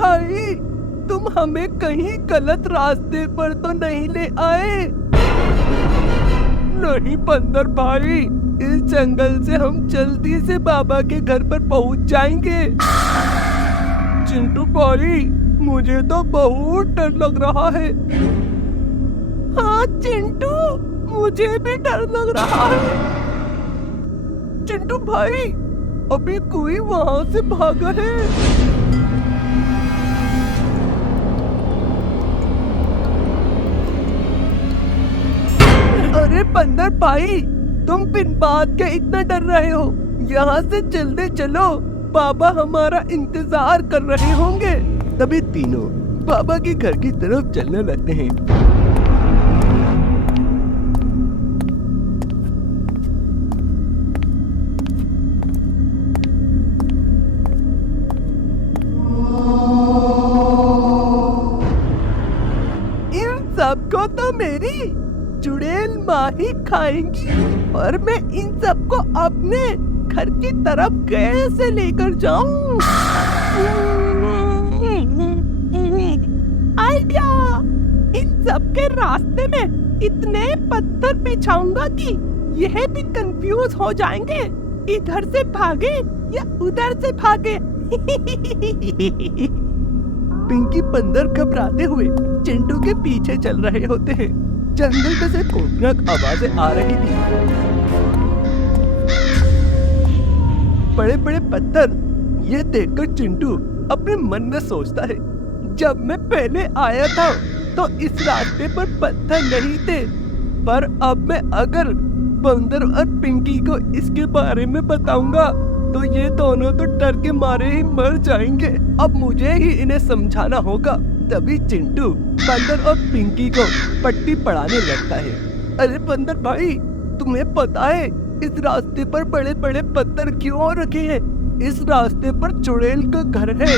भाई, तुम हमें कहीं गलत रास्ते पर तो नहीं ले आए? नहीं बंदर भाई, इस जंगल से हम जल्दी से बाबा के घर पर पहुंच जाएंगे। चिंटू भाई, मुझे तो बहुत डर लग रहा है। हाँ चिंटू, मुझे भी डर लग रहा है। चिंटू भाई, अभी कोई वहाँ से भागा है। अरे बंदर भाई, तुम बिन बात के इतना डर रहे हो? यहाँ से जल्दी चलो, बाबा हमारा इंतजार कर रहे होंगे। तभी तीनों बाबा के घर की तरफ चलने लगते हैं। इन सबको तो मेरी चुड़ैल माँ ही खाएंगी और मैं इन सबको अपने घर की तरफ कैसे लेकर जाऊं? आइडिया! इन सबके रास्ते में इतने पत्थर बिछाऊंगा कि यह भी कंफ्यूज हो जाएंगे, इधर से भागे या उधर से भागे। पिंकी बंदर घबराते हुए चिंटू के पीछे चल रहे होते हैं। जंगल में से खौफनाक आवाजें आ रही थी। बड़े बड़े पत्थर, ये देखकर चिंटू अपने मन में सोचता है, जब मैं पहले आया था तो इस रास्ते पर पत्थर नहीं थे, पर अब मैं अगर बंदर और पिंकी को इसके बारे में बताऊंगा तो ये दोनों तो डर के मारे ही मर जाएंगे। अब मुझे ही इन्हें समझाना होगा। तभी चिंटू बंदर और पिंकी को पट्टी पढ़ाने लगता है। अरे बंदर भाई, तुम्हें पता है इस रास्ते पर बड़े बड़े पत्थर क्यों रखे हैं? इस रास्ते पर चुड़ैल का घर है,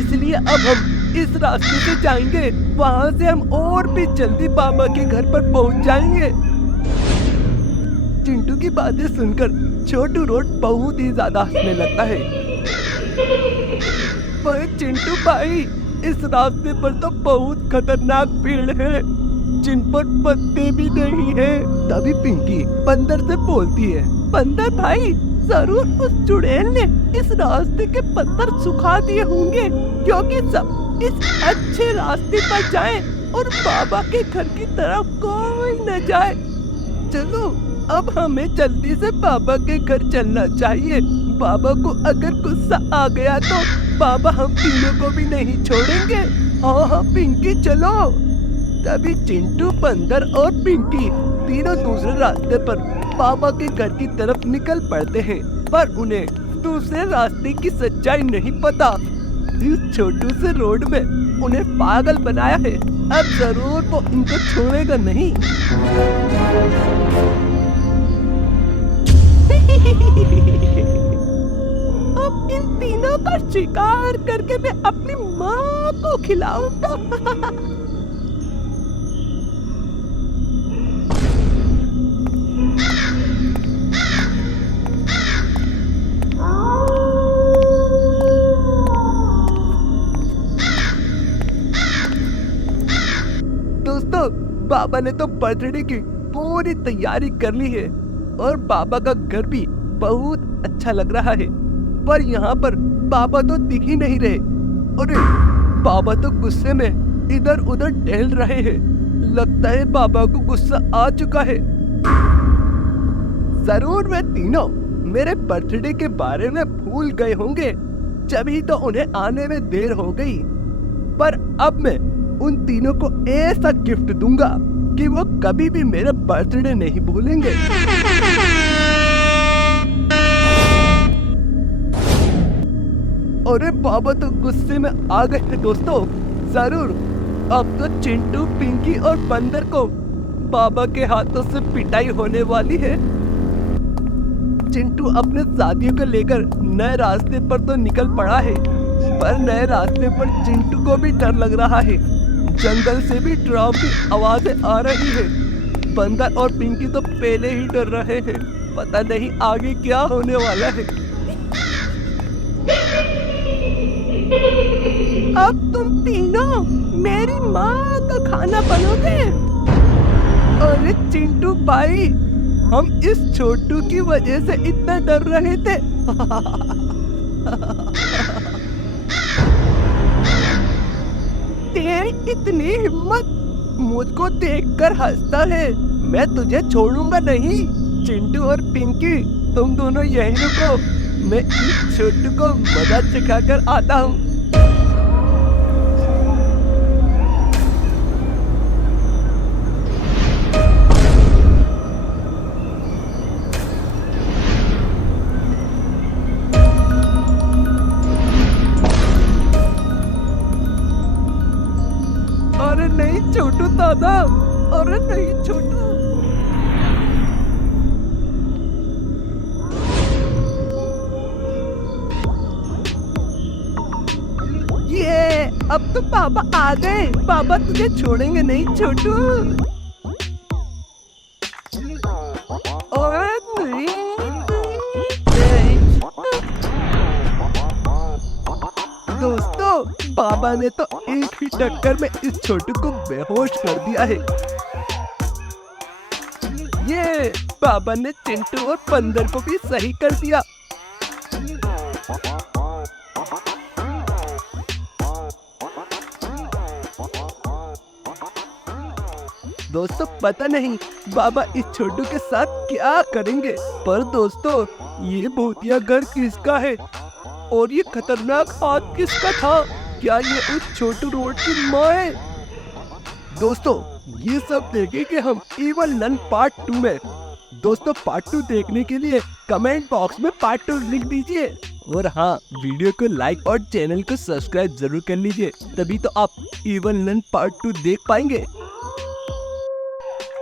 इसलिए अब हम इस रास्ते से जाएंगे। वहाँ से हम और भी जल्दी बाबा के घर पर पहुँच जाएंगे। चिंटू की बातें सुनकर छोटू रोड बहुत ही ज्यादा हंसने लगता है। पर चिंटू भाई, इस रास्ते पर तो बहुत खतरनाक पेड़ है, जिन पर पत्ते भी नहीं है। तभी पिंकी बंदर से बोलती है, बंदर भाई, जरूर उस चुड़ैल ने इस रास्ते के पत्थर सुखा दिए होंगे, क्योंकि सब इस अच्छे रास्ते पर जाएं और बाबा के घर की तरफ कोई न जाए। चलो, अब हमें जल्दी से बाबा के घर चलना चाहिए। बाबा को अगर गुस्सा आ गया तो बाबा हम तीनों को भी नहीं छोड़ेंगे। हाँ हाँ पिंकी, चलो। तभी चिंटू, बंदर और पिंकी तीनों दूसरे रास्ते पर बाबा के घर की तरफ निकल पड़ते हैं, पर उन्हें दूसरे रास्ते की सच्चाई नहीं पता। इस छोटू से रोड में उन्हें पागल बनाया है, अब जरूर वो इनको छोड़ेगा नहीं। अब इन तीनों का शिकार करके मैं अपनी माँ को खिलाऊंगा। दोस्तों, बाबा ने तो बर्थडे की पूरी तैयारी कर ली है और बाबा का घर भी बहुत अच्छा लग रहा है, पर यहाँ पर बाबा तो दिख ही नहीं रहे। अरे बाबा तो गुस्से में इधर उधर टहल रहे हैं। लगता है बाबा को गुस्सा आ चुका है। जरूर वे तीनों मेरे बर्थडे के बारे में भूल गए होंगे, तभी तो उन्हें आने में देर हो गई। पर अब मैं उन तीनों को ऐसा गिफ्ट दूंगा कि वो कभी भी मेरा बर्थडे नहीं भूलेंगे। अरे बाबा तो गुस्से में आ गए थे दोस्तों। जरूर अब तो चिंटू, पिंकी और बंदर को बाबा के हाथों से पिटाई होने वाली है। चिंटू अपने साथियों को लेकर नए रास्ते पर तो निकल पड़ा है, पर नए रास्ते पर चिंटू को भी डर लग रहा है। जंगल से भी डरावनी आवाजें आ रही है। बंदर और पिंकी तो पहले ही डर रहे हैं, पता नहीं आगे क्या होने वाला है। अब तुम तीनों मेरी माँ का खाना बनोगे? अरे चिंटू भाई, हम इस छोटू की वजह से इतना डर रहे थे। तेरी इतनी हिम्मत, मुझको देखकर हंसता है। मैं तुझे छोड़ूंगा नहीं। चिंटू और पिंकी, तुम दोनों यहीं रुको, मैं इस छोटू को मजा चखाकर आता हूँ। अरे नहीं छोटू दादा, अरे नहीं छोटू। ये अब तो पापा आ गए। पापा तुझे छोड़ेंगे नहीं छोटू। अरे नहीं, दोस्तों बाबा ने तो एक ही टक्कर में इस छोटू को बेहोश कर दिया है। ये बाबा ने चिंटू और बंदर को भी सही कर दिया। दोस्तों पता नहीं बाबा इस छोटू के साथ क्या करेंगे। पर दोस्तों ये भूतिया घर किसका है और ये खतरनाक हाथ किसका था? क्या ये उस छोटू रोड की माँ है? दोस्तों ये सब देखेंगे हम इवल नन पार्ट 2 में। दोस्तों पार्ट 2 देखने के लिए कमेंट बॉक्स में पार्ट 2 लिख दीजिए। और हाँ, वीडियो को लाइक और चैनल को सब्सक्राइब जरूर कर लीजिए, तभी तो आप इवल नन पार्ट 2 देख पाएंगे।